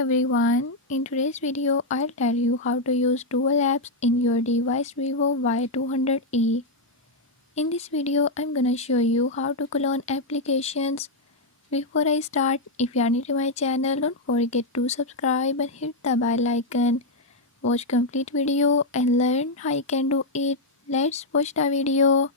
everyone, in today's video I'll tell you how to use Dual Apps in your device Vivo Y200e. In this video I'm gonna show you how to clone applications. Before I start, if you are new to my channel, don't forget to subscribe and hit the bell icon. Watch complete video and learn how you can do it. Let's watch the video.